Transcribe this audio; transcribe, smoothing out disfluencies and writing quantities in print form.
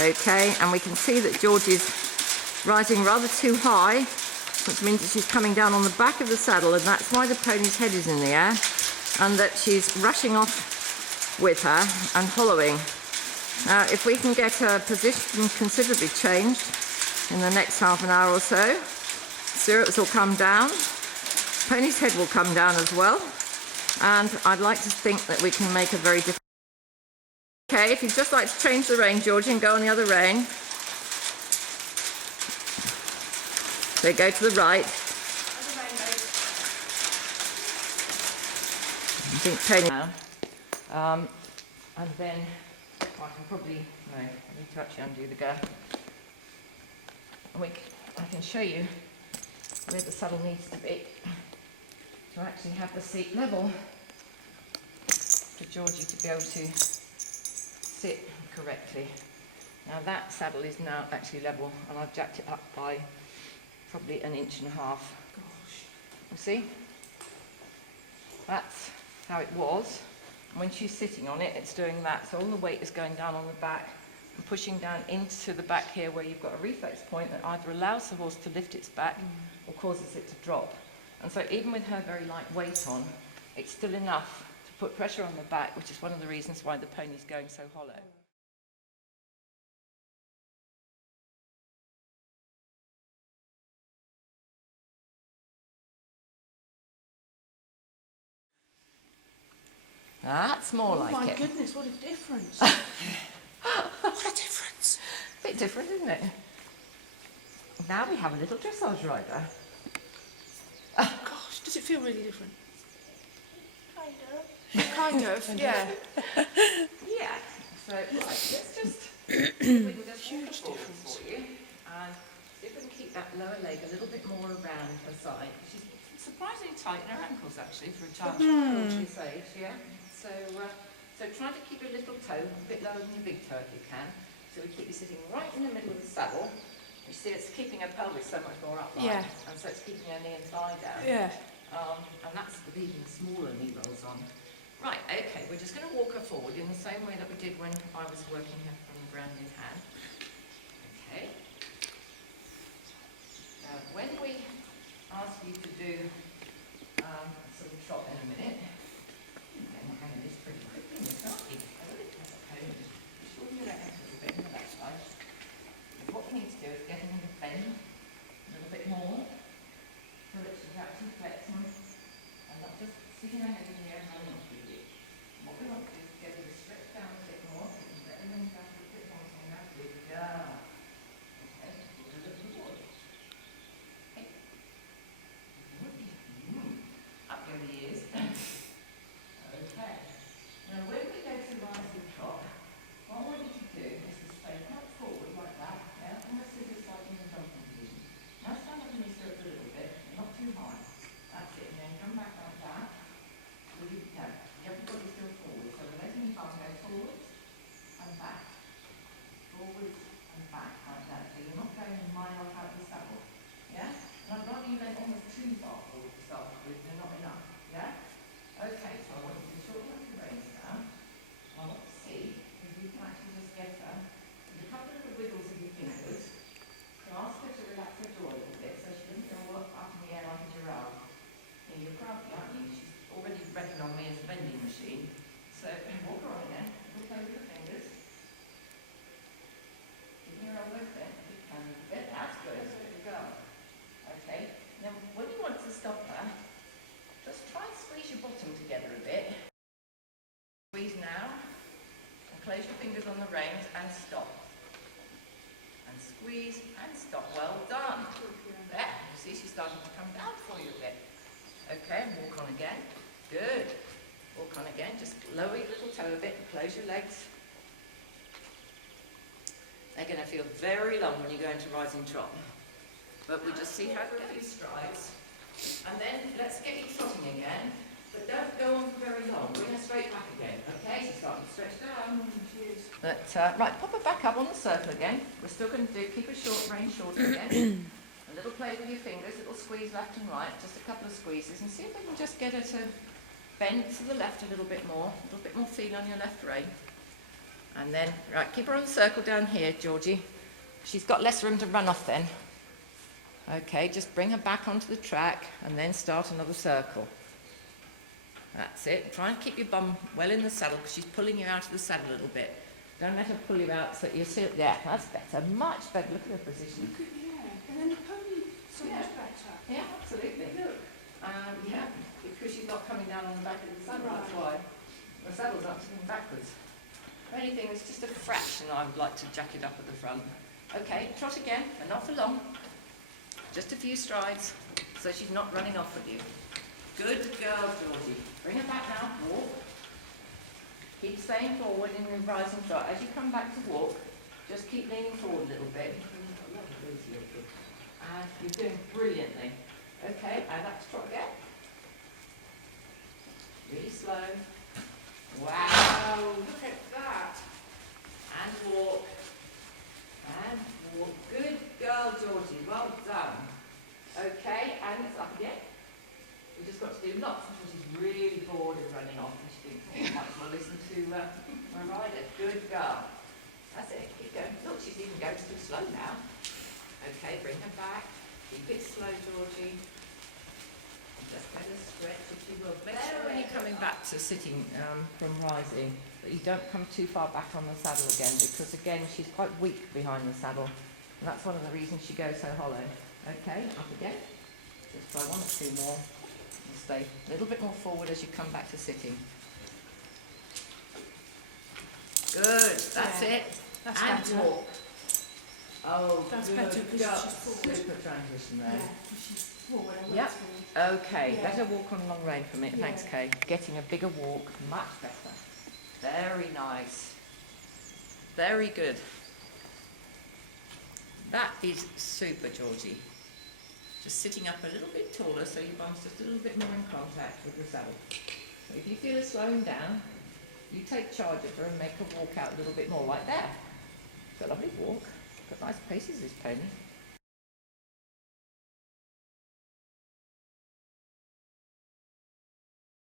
Okay, and we can see that Georgie's rising rather too high, which means that she's coming down on the back of the saddle, and that's why the pony's head is in the air, and that she's rushing off with her and hollowing. Now, if we can get her position considerably changed in the next half an hour or so, stirrups will come down, pony's head will come down as well, and I'd like to think that we can make a very different. Okay, if you'd just like to change the rein, Georgie, and go on the other rein. So go to the right. I think pony now. And then I can probably, no, I need to actually undo the girth. And I can show you where the saddle needs to be to actually have the seat level for Georgie to be able to sit correctly. Now that saddle is now actually level, and I've jacked it up by probably 1.5 inches. Gosh. You see? That's how it was. When she's sitting on it, it's doing that. So all the weight is going down on the back and pushing down into the back here, where you've got a reflex point that either allows the horse to lift its back or causes it to drop. And so even with her very light weight on, it's still enough to put pressure on the back, which is one of the reasons why the pony's going so hollow. That's more like it. Oh my goodness, what a difference. What a difference. A bit different, isn't it? Now we have a little dressage rider. Gosh, does it feel really different? Kind of, yeah. Yeah. So, right, let's just we can just huge difference for you, and see if we can keep that lower leg a little bit more around her side. She's surprisingly tight in her ankles, actually, for a child of Georgie's age, yeah. So, so try to keep your little toe a bit lower than your big toe if you can. So we keep you sitting right in the middle of the saddle. You see, it's keeping her pelvis so much more upright, and so it's keeping her knee and thigh down. Yeah. And that's with even smaller knee rolls on. Right, okay, we're just going to walk her forward in the same way that we did when I was working her from the ground in hand. Okay. Now, when we ask you to do sort of trot in a minute, you can hang this pretty quickly, can't you? Shorten your ankles a bit on the left side. What we need to do is get her to bend a little bit more, so that she's actually flexing and not just sticking her head in the air and running off with you. What we want to do is get her to stretch down a bit more, so we can let her lean back a bit more, so now we go. Okay, put her a little forward. Okay. Up go the ears. Okay. Now when we go to rising trot, what I want you to do is to stay quite forward like that, yeah, almost as if like in a jumping position. Now stand up in your stirrup a little bit, not too high. That's it, and then come back like that. With your, no, you have to put your still forward, so we're letting your bum go forwards and back. Forwards and back like that, so you're not going a mile out of the saddle. Yeah? And I'd rather you went almost too far forward to start with, they're not enough. Yeah? Okay, so I want you to shorten up your reins now. I want to see if you can actually just get her with a couple of the wiggles of your fingers. So ask her to relax her jaw a little bit so she doesn't go up in the air like a giraffe. Yeah, you're crafty, aren't you? She's already reckoned on me as a vending machine. So walk her on again, look over the fingers. Give me your elbows bent if you can. That's good. There you go. Okay. Now when you want to stop her, just try and squeeze your bottom together a bit. Squeeze now, and close your fingers on the reins and stop. And squeeze and stop. Well done. There, you see she's starting to come down for you a bit. Okay, and walk on again. Good. Walk on again, just lower your little toe a bit and close your legs. They're going to feel very long when you go into rising trot. But we just see how for a few strides. And then let's get you trotting again, but don't go on for very long. Bring her straight back again, okay? So start to stretch down. But, right, pop her back up on the circle again. We're still going to keep her rein short again. A little play with your fingers, a little squeeze left and right, just a couple of squeezes, and see if we can just get her to bend to the left a little bit more feel on your left rein. And then, right, keep her on the circle down here, Georgie. She's got less room to run off then. Okay, just bring her back onto the track and then start another circle. That's it. Try and keep your bum well in the saddle because she's pulling you out of the saddle a little bit. Don't let her pull you out so you sit there. That's better, much better. Look at her position. Yeah, and then the pony so much better. Yeah, absolutely. Look. Yeah, because she's not coming down on the back of the saddle, that's why. The saddle's not sitting backwards. The only thing is just a fraction I would like to jack it up at the front. Okay, trot again, and not for long. Just a few strides, so she's not running off with you. Good girl, Georgie. Bring her back now, walk. Keep staying forward in the rising trot. As you come back to walk, just keep leaning forward a little bit. And you're doing brilliantly. Okay, and back to trot again. Really slow. Wow, look at that. And walk. And walk. Good girl, Georgie. Well done. Okay, and it's up again. We just got to do lots until she's really bored of running off and she thinks, oh, I might as well listen to my rider. Good girl. That's it. Keep going. Look, she's even going too slow now. Okay, bring her back. Keep it slow, Georgie. Just let her stretch if you will. Make sure when you're coming back to sitting from rising that you don't come too far back on the saddle again because again she's quite weak behind the saddle and that's one of the reasons she goes so hollow. Okay, up again. Just try one or two more and stay a little bit more forward as you come back to sitting. Good, that's it. That's and better. walk. Oh, That's good better because girl. she's forward. Super transition there. Yeah, because she's forward and Yep. forward. Okay, Yeah. let her walk on long rein for a minute. Yeah. Thanks, Kay. Getting a bigger walk, much better. Very nice. Very good. That is super, Georgie. Just sitting up a little bit taller so your bum's just a little bit more in contact with the saddle. So if you feel her slowing down, you take charge of her and make her walk out a little bit more like that. It's a lovely walk. Got nice paces, this pony.